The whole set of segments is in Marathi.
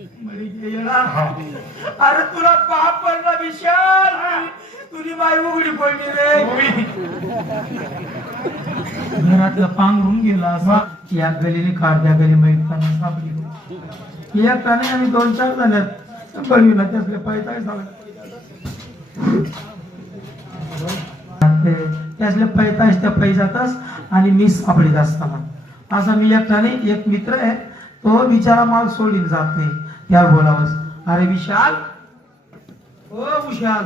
मरी गेला. अरे तुला पाप पडला विशाल. तुझी बाई उघडी पडली रे. घरातलं पांघरून गेला असा. या गलीने काढत्या गली मैदाना सापली. या काने आम्ही 2-4 झाल्यात बळीला त्यातले पैसा त्यातले पैसा त्या पैशातच आणि मी सापडीत असताना असा मी एकट्याने एक मित्र आहे तो बिचारा माल सोडून जात नाही. त्या बोलावस अरे विशाल ओ विशाल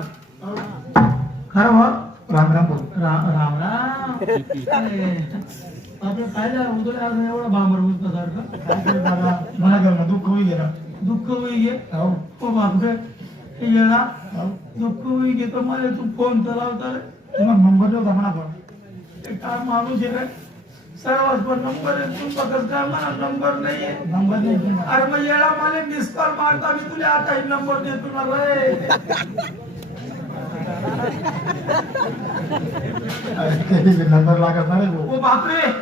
खरं हो राम राम बोल राम राम आपलं काय झालं उदय आज एवढा बांबर सारखं काय केलं दादा मला घर दुःख होई गेला. दुःख होई गे हो बापरे येणार दुःख होई गे तर मला तू फोन तर लावता रे. तुम्हाला नंबर देऊ का म्हणा पण काय माणूस आहे रे सर्वात पण नंबर आहे तू बघत काय मला नंबर नाहीये. नंबर नाही अरे मग येळा मला मिस कॉल मारता मी तुला आता नंबर देतो ना रे. नंबर लागत नाही ओ बापरे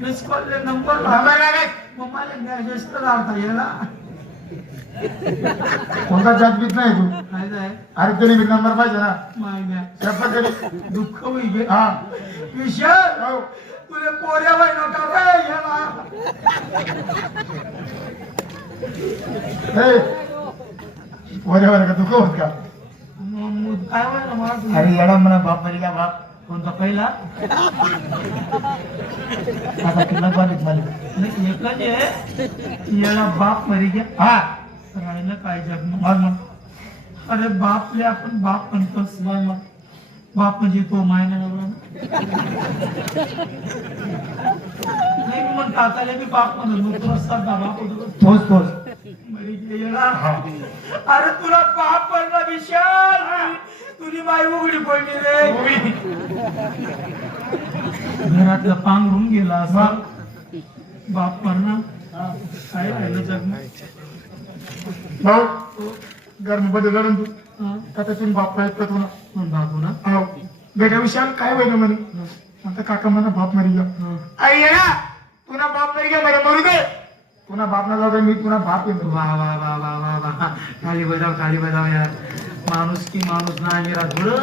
मिस कॉल नंबर लागत मग मला मेसेज तर लावता येळा. कोणता जात बीत नाही तू काय जाय अरे तरी मी नंबर पाहिजे ना माहिती दुःख होई गे. हा विशाल तुले पोऱ्या बाई नका रे याला. पोऱ्यावर का दुःख होत का काय होय ना मला. अरे येडा म्हणा बाप मरी का बाप कोणता पहिला आता तुला बारीक मला एकच आहे येडा बाप मरी गे. हा राहिलं काय जग मग. अरे बापले आपण बाप म्हणतोस मग बाप म्हणजे तो मायना नाही मग काकाला मी बाप म्हणत बाप तोच मरी गेला. अरे तुला पाप पडला विशाल. तुझी बाई उघडी पडली रे. घरातलं पांघरून गेला असा बाप मरणा काय राहिलं जग भाऊ गरम बदल लढून तू आता तुम्ही बाप पाहिजे तुला बापू ना हो बेटा विशाल काय होईल म्हणे आता काका म्हणा बाप मरी गया. आई ये ना पुन्हा बाप मरी गया मेरे मरू दे पुन्हा बाप ना जाऊ मी पुन्हा बाप येतो. वा वा वा वा वा वा खाली बजाव यार. माणूस की माणूस नाही मेरा थोडं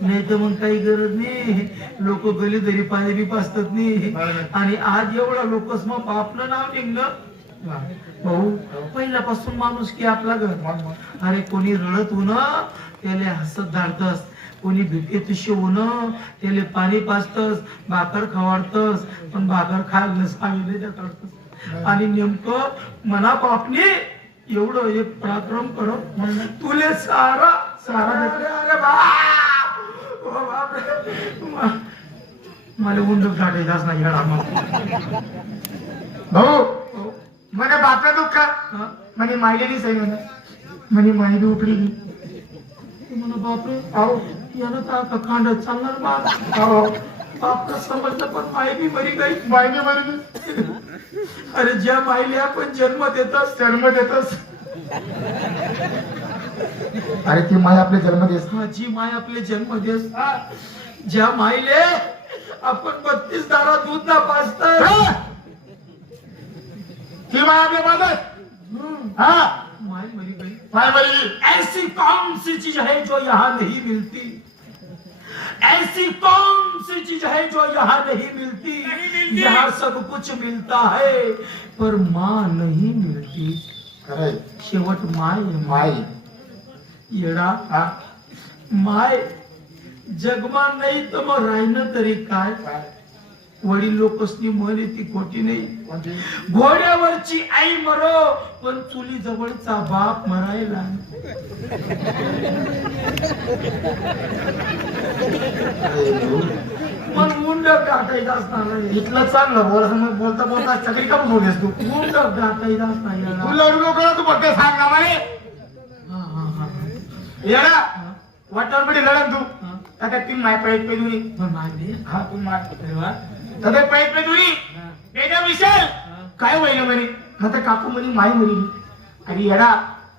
नाही तर मग काही गरज नाही. लोक गली तरी पाणी बी पाचतात नाही. आणि आज एवढा लोकस मग बापलं नाव निघलं भाऊ. पहिल्यापासून माणूस की आपला घर. अरे कोणी रडत होऊन त्याला हसत धाडतस. कोणी भिकेतुशी होऊन त्याला पाणी पाजतस भाकर खवाडतस पण भाकर खायला सांगितले काढतस. आणि नेमकं मना बापने एवढं एक पराक्रम करत तुले सारा अरे मला उंड काढायचाच नाही भाऊ. म्हणे बापला दुःख म्हणे मायलेली सही म्हणे मायली उपडी म्हणा बापरे अहो यानं तर कांडत चालणार बापला समजलं पण माय बी मरी गई. माय बी मरी गई. अरे ज्या मायले आपण जन्म देतस अरे ती माय आपले जन्म देस. हा जी माय आपले जन्म देस ज्या मायले आपण 32 दारा दूध ना पाजत ती माय आपले पाजत. हा माय मरी गई. ऐसी कौन सी चीज है जो यहाँ नहीं मिलती. ऐसी कौन सी चीज है जो यहाँ नहीं मिलती. यहाँ सब कुछ मिलता है पर माँ नहीं मिलती. शेवट माय येडा माय जगमा नाही तर मग राहिलं तरी काय. वडील लोकसनी म्हणे ती खोटी नाही. घोड्यावरची आई मरो पण चुली जवळचा बाप मरायला. मग मुंड गाठायचं असणार इथलं चांगलं बोलता बोलता सगळी का बोलतेस तू. मुंड गाठायचं असणार तू लढू नको तू फक्त सांग ना म्हणे. येडा वाटावर मध्ये लढन तू आता ती माय पाईप पे दुरी हा तू माय तदे पाईप पे दुरी बेटा विशाल काय होईल म्हणे. आता काकू म्हणे माय मरी. अरे येडा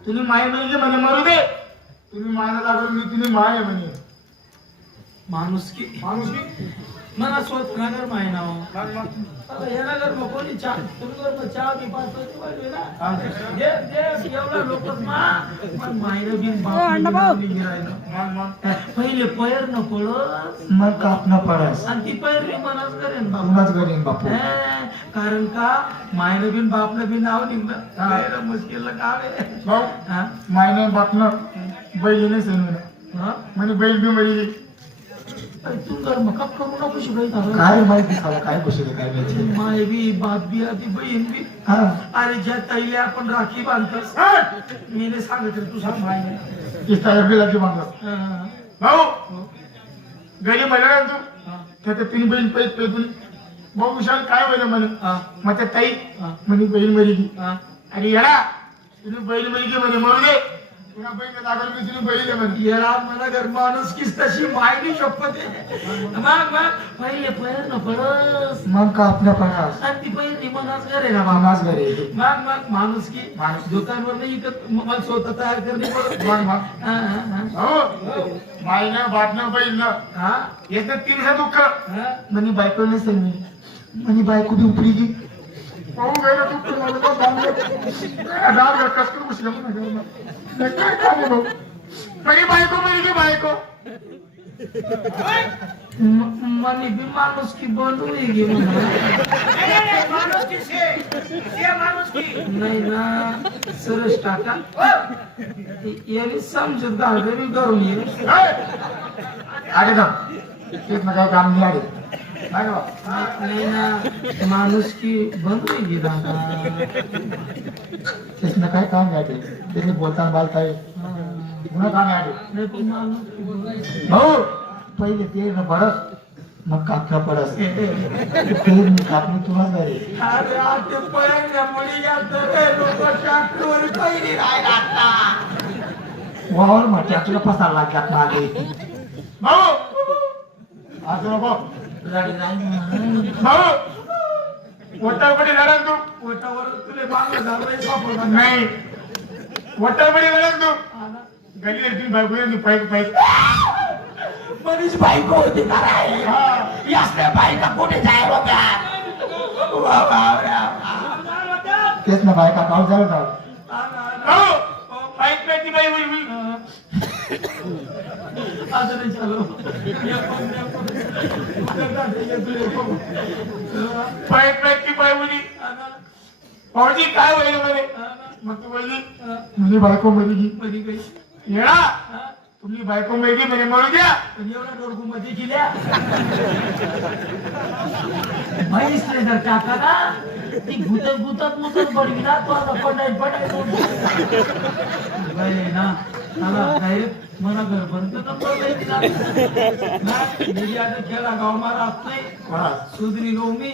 तुम्ही माय मरी म्हणे मरू दे. तुम्ही मायला लागलो मी तुम्ही माय म्हणे माणुसकी मला स्वतः नगर माहिना हो आता हे नगर मग कोणी चहा तुम्ही कर चहा बी पाहतो एवढा लोकच पण माहिना बिन पहिले पैर न पडस मग काप न पडस आणि ती पैर बी मनाच करेन बापूच करेन बापू कारण का मायनं बिन बापनं बिन नाव निघलं मुश्किल काम आहे भाऊ मायनं बापनं बैलीने सणविलं म्हणजे बैल बी मरी तू कर मग कप करू नको शिकायचं काय माहिती साला काय बसले काय माहिती माय बी बाप बी आधी बहीण बी अरे ज्या ताईला आपण राखी बांधतोस मी नाही सांगत रे तू सांग माय राखी बांधत भाऊ घरी म्हणा तू त्याच्या तीन बहीण पैसे पेटून भाऊ विशाल काय होईल म्हणे मग त्या ताई म्हणे बहीण मरी गी अरे येडा तुम्ही बहीण मरी गी म्हणे म्हणून मला घर माणूस किस तशी मायनी शपथ मग पहिले पैर न पडस मग का आपल्या पणास आणि ती पहिली मनाच घरे ना मामाच घरे मग माणूस की दुकानवर नाही इकत मला स्वतः तयार करणे पडत मायनं बापनं बहीण येतं तीन दुःख म्हणे बायको नसेल मी म्हणे बायको बी उपडी गी पाहून गेलं बायको म्हणजे बायको मनी बी माणूस की बनवून नाही ना सरस टाका याने समजत घालगरी करून ये अरे ना तेच ना काय काम नाही नाही ना माणूस की बनवून घे दादा तेच ना काय काम घ्यायचे त्याने बोलताना बालताय पुन्हा काम घ्यायचे भाऊ पहिले ते न पडस मग कापणं पडस ते कापणी तुलाच झाली वावर मग ट्रॅक्टर फसायला लागतात मागे भाऊ आज नको भाऊ वटावडी लढा तू पोटावर तुले मागं झालं नाही वटावडी लढा तू गली तुम्ही बायको पाईक मनीष बायको होती असल्या बायका कुठे जायला होत्या तेच ना बायका पाऊस झाला होता पाईक पेटी बाई अजून चालू पाईक पेटी बाई मुली भाऊजी काय होईल म्हणे मग तू बोलली म्हणजे बायको मध्ये गई येणा तुम्ही बायको मेगी म्हणजे मरू द्या एवढ्या डोरगू मध्ये गेल्या म्हैस नाही जर टाका ना ती भूतत पडवी ना तो आता पडाय ना मला डायरेक्ट मना घर बंद खेळा गाव मला नाही सुधरी गाव मी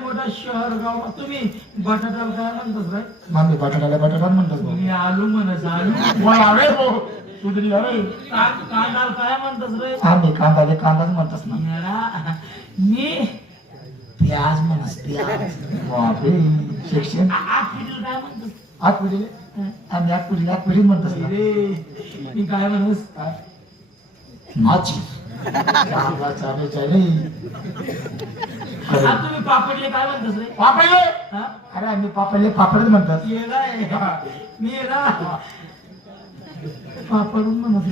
मोठा शहर गाव तुम्ही बटाट्याला काय म्हणतात रे मामी बटाटा म्हणतात मी आलू म्हणत सुधरी कांदा काय म्हणतात रे आम्ही कांदाच म्हणतात ना मी प्याज म्हणस प्याज बापरे शिक्षण काय म्हणतात आठ पिढी आम्ही आठ पिढी म्हणतात ना मी काय म्हणस माझी चालेल तुम्ही पापडले काय म्हणतात रे पापडले अरे आम्ही पापडच म्हणतात मी पापडून म्हणत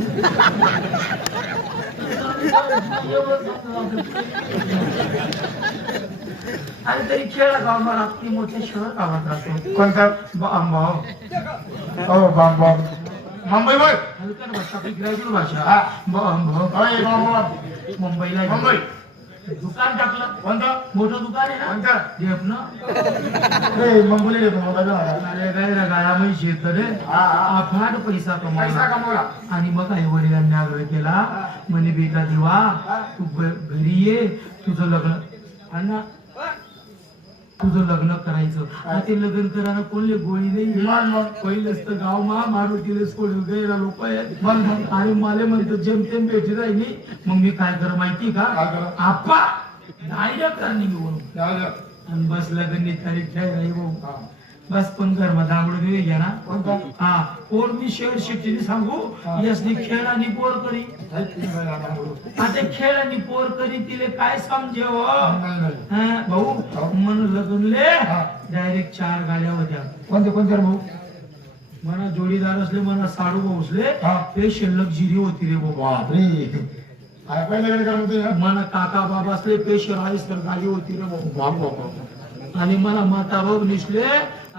आणि तरी खेळ गावाला अगदी मोठ्या शहरात गावात राहतो कोणता हो बाम मुंबई वर हलकट भाषा आपली ग्रॅज्युएट भाषा मुंबईला मुंबई दुकान टाकलं कोणतं मोठं दुकान आहे ना कोणतं देव ना मुंबईला येतो अरे काय गाया म्हैस येत रे अफाट पैसा कमवला आणि मग आई वडिलांनी आग्रह केला म्हणे बेटा देवा तू घरी ये तुझं लग्न अण्णा तुझं लग्न करायचं ते लग्न करायला कोणले गोळी नाही पहिलेच तर गाव मारुतीला सोडून गेला लोक आहेत आणि मला म्हणतो जेमतेम भेटी राहिली मग मी काय कर माहिती का आप्पा डायरेक्ट करणे घेऊन आणि बस लग्न तारीख काय राही भाऊ बस पण घरमा दांगडू देऊ घ्या ना कोणता हा पोर मी शेअर शिफ्टीने सांगू हा. यसनी खेळ आणि पोर करी नाही, तीन महिना दांगडू. आता खेळ आणि पोर करी तिले काय समजेव नाही नाही भाऊ मन लग्नले हा. डायरेक्ट 4 गाड्या होत्या कोणते कोणते रे भाऊ मना जोडीदार असले मना साडू भाऊसले हा. ते शिल्लक जिरी होती रे बाबा बापरे काय पहिल्याकडे करत होते ना? मना काका बाबा असले पेशर आईस तर गाडी होती रे बाबा बाप बाप बाप. आणि मला माता भाऊ निसले